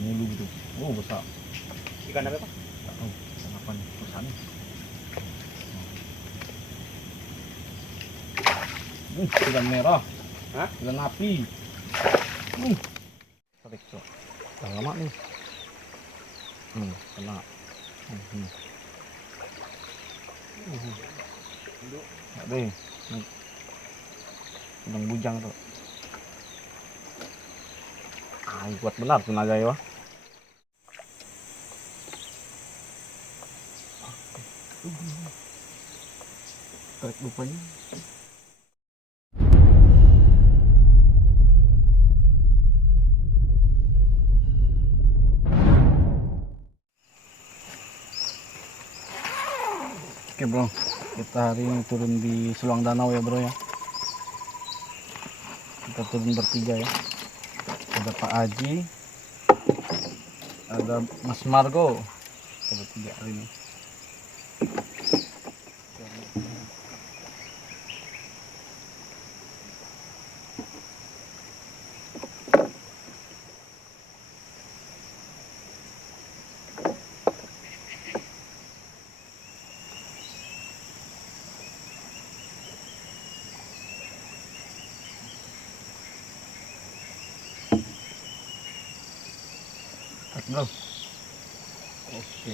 mulu gitu. Oh besar. Ikan apa, Pak? Nggak tahu ikan apa nih besar nih. Ikan merah. Hah? Ikan api. Tarik tuh. Udah lama nih. Kena. Nggak deh. Udang bujang tuh. Kuat benar tenaga ya. Tarik lupanya. Oke bro, kita hari ini turun di Seluang Danau ya bro ya. Kita turun bertiga ya. Ada Pak Haji, ada Mas Margo. Kita bertiga hari ini. Bro, oke.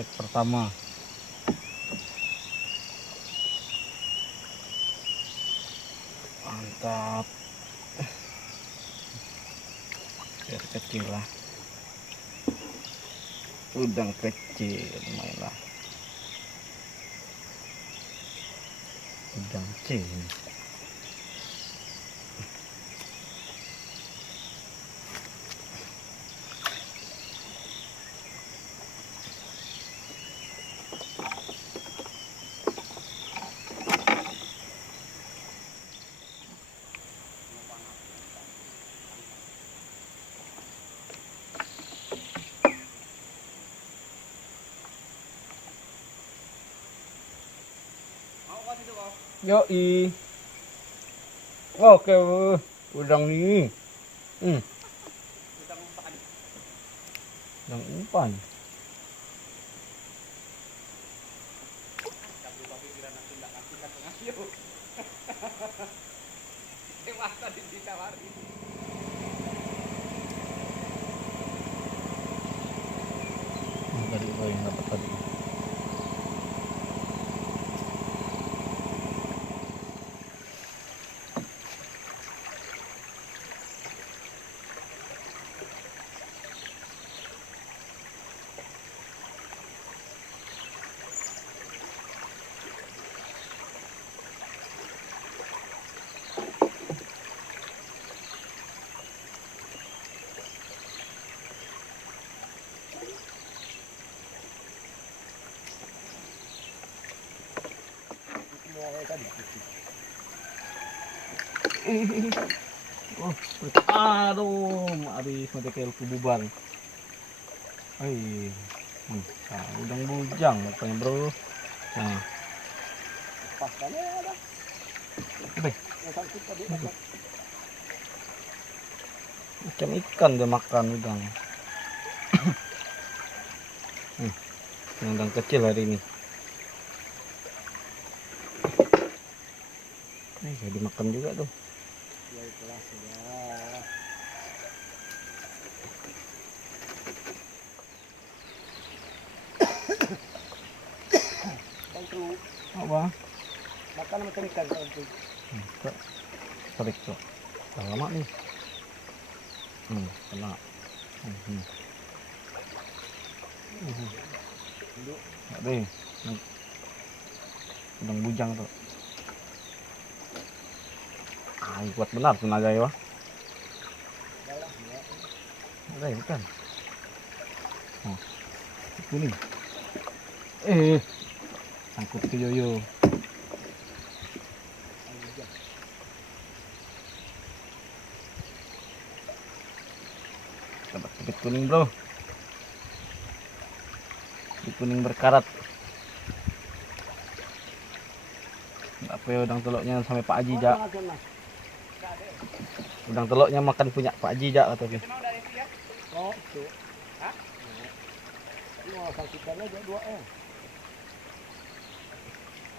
Tek pertama. Mantap. Biar kecil lah. Udang kecil lumayan lah. Udang kecil. Yoi. Oke, udang ini. Udang umpan. Tadi yang dapat tadi. Oh, aduh, mari sampai kububan. Udang bujang katanya bro. Nah, ikan ikan dia makan udang. Udang kecil hari ini. Jadi makan juga tuh. Apa? Makan macam ikan itu. Tarik tuh. Udah lama nih. Kena. Nggak deh. Udang bujang tuh. Kuat benar tenaga ya. Ada ya bukan? Oh, itu nih. Sangkut ke yoyo. Dapat kepit kuning bro. Di kuning berkarat. Apa ya udang teloknya sampai Pak Haji jak. Udang teloknya makan punya Pak Haji jak atau gitu. Oh, itu. Hah? Ini mau sakitan aja 2 M.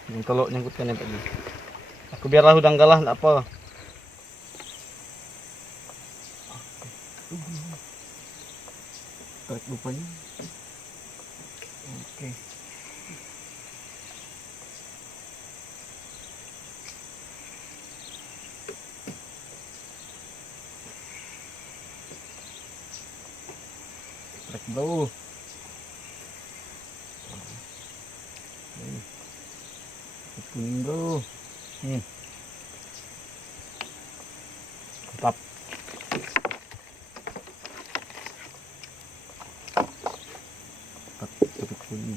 Udang telok nyangkutkan ya Pak Haji. Aku biarlah udang galah enggak apa. Tarik lupanya. Oke. Tarik bro. Kuning bro. Mantap. Tarik kuning.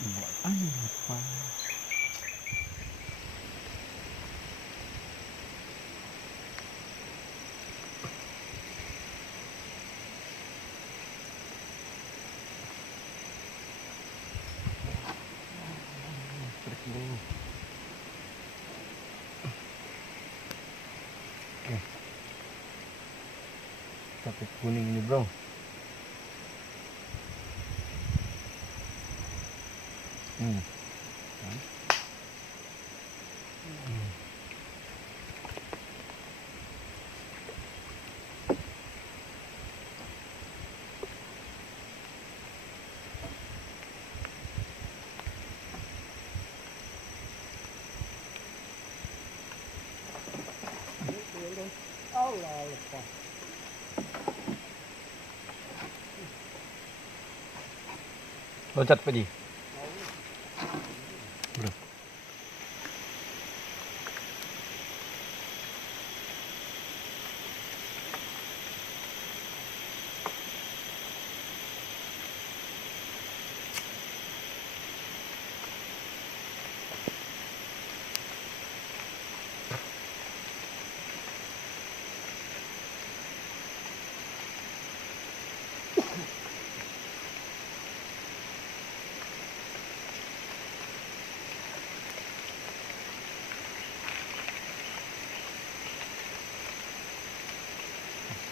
Buat apa? Tarik dulu. Oke. Tarik kuning ini bro. Allah lepas. Loncat Pak Haji. Bro.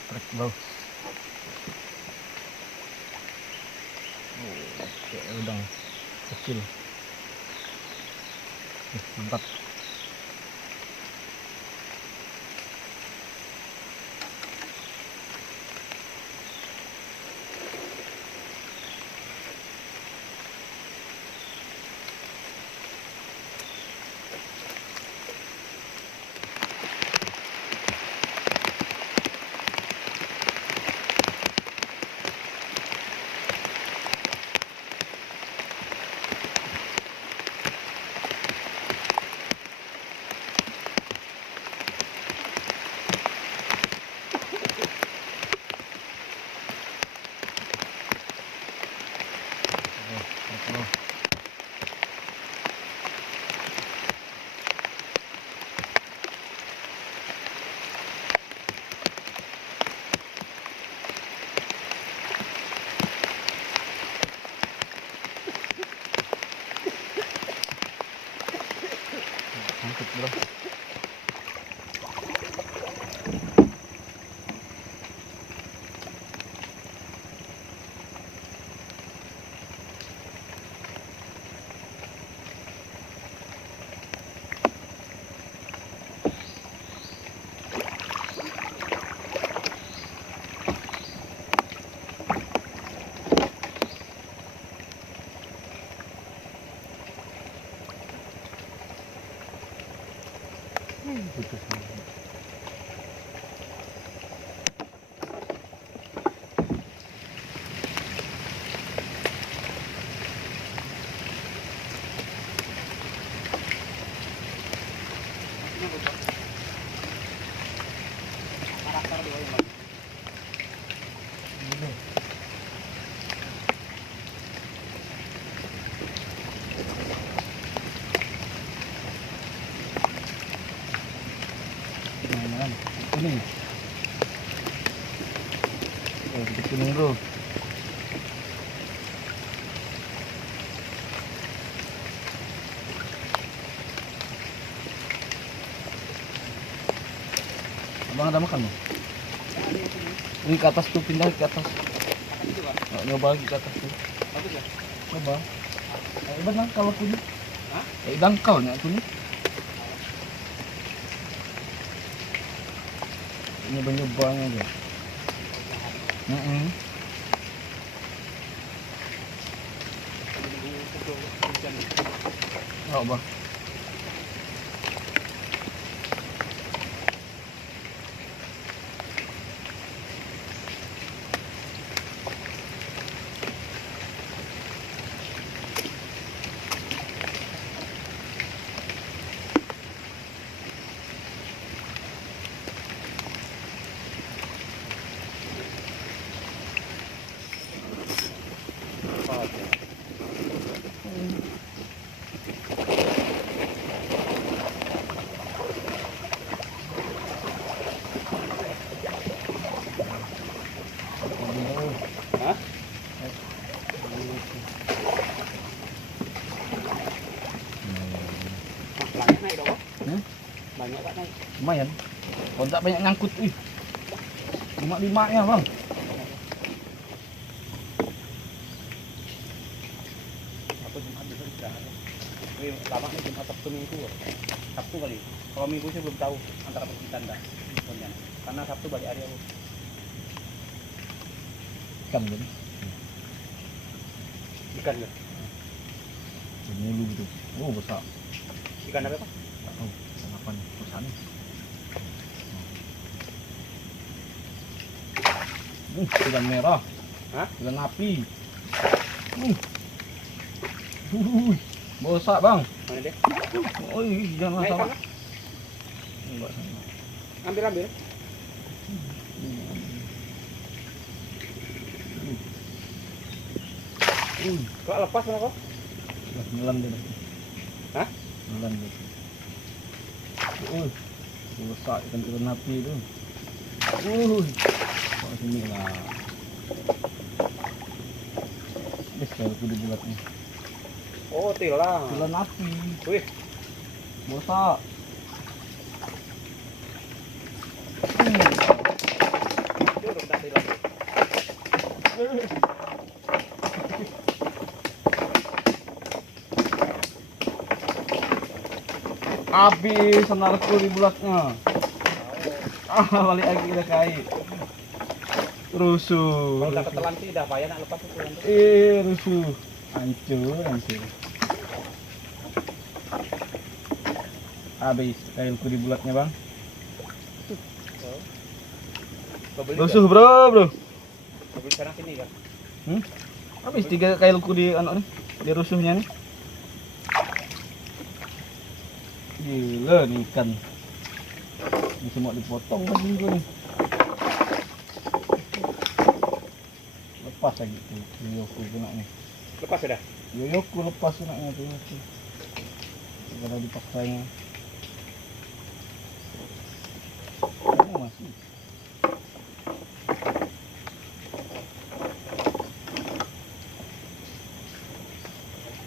Tarik bro. Oke, udang kecil. Mantap. Mantap bro. Putus. Karakter dua yang bagus. Nah, kuning. Oh, kuning bro. Abang ada makan loh. Ini ke atas tuh, pindah ke atas. Nyoba lagi ke atas tuh. Bagus ya? Coba. Iban dangkal aku nih. Hah? Dangkalnya aku nih. Nyoba-nyobanya aja. Oh, bang. Hah? Banyak naik dong. Hmm? Banyak tak naik. Lumayan. Kalau tak banyak nyangkut, 5-5 ya bang. Aku Jumat bisa istirahat. Ini lama nih Jumat Sabtu Minggu. Sabtu kali. Kalau Minggu sih belum tahu antara pergitan dah. Karena Sabtu balik hari aku. Ikan kan? Ikan ya? Mulu gitu. Oh besar. Ikan apa pak? Oh, apa nih? Besar nih. Ikan merah. Hah? Ikan api. Besar bang. Mana dia? Oh jangan Naik sama. sana. Enggak sama. Ambil. Kok lepas mana kok? Nelan dia. Hah? Nelan dia. Besar ikan api itu. Kok sini lah. Kalau aku dibuatnya. Oh tilang. Tilan api. Wih. Bosak. Itu udah tilang. Habis senarku di bulatnya. Balik lagi udah kait. Rusuh. Kalau udah ketelan sih udah payah nak lepas itu nanti. Rusuh. Hancur. Habis kailku di bulatnya bang. Rusuh bro. Beli sana sini kan. Habis 3 kailku di anak nih. Di rusuhnya nih. Gila nih ikan. Ini semua dipotong kan minggu nih. Lepas lagi tuh. Yoyoku kena nih. Lepas sudah. Yoyoku lepas kena tuh. Kalau dipaksanya. Oh, masih.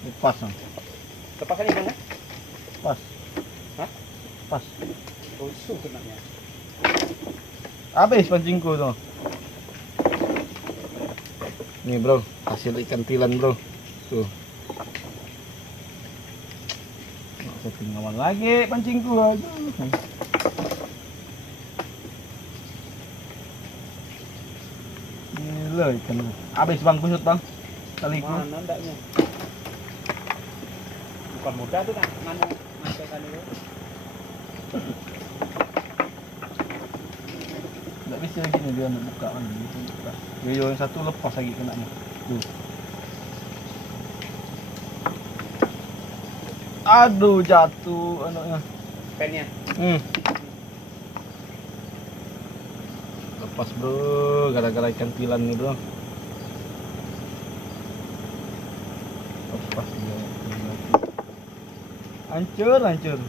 Lepas kan? Lepasan ikannya? Pas. Hah? Pas. Rusuh kenanya. Habis pancingku tuh. Nih bro, hasil ikan tilan bro. Tuh. Nggak usah tinggalan lagi pancingku. Aduh. Gila ikan. Habis bang kusut bang. Kaliku. Mana ndaknya? Bukan mudah tuh kan, mana sampai kali itu. lagi nih dia nak buka kan. Buka. Yoyo yang satu lepas lagi kena nih. Tuh. Aduh jatuh anaknya. Pennya. Lepas bro, gara-gara ikan pilan nih bro. Lepas dia. Hancur.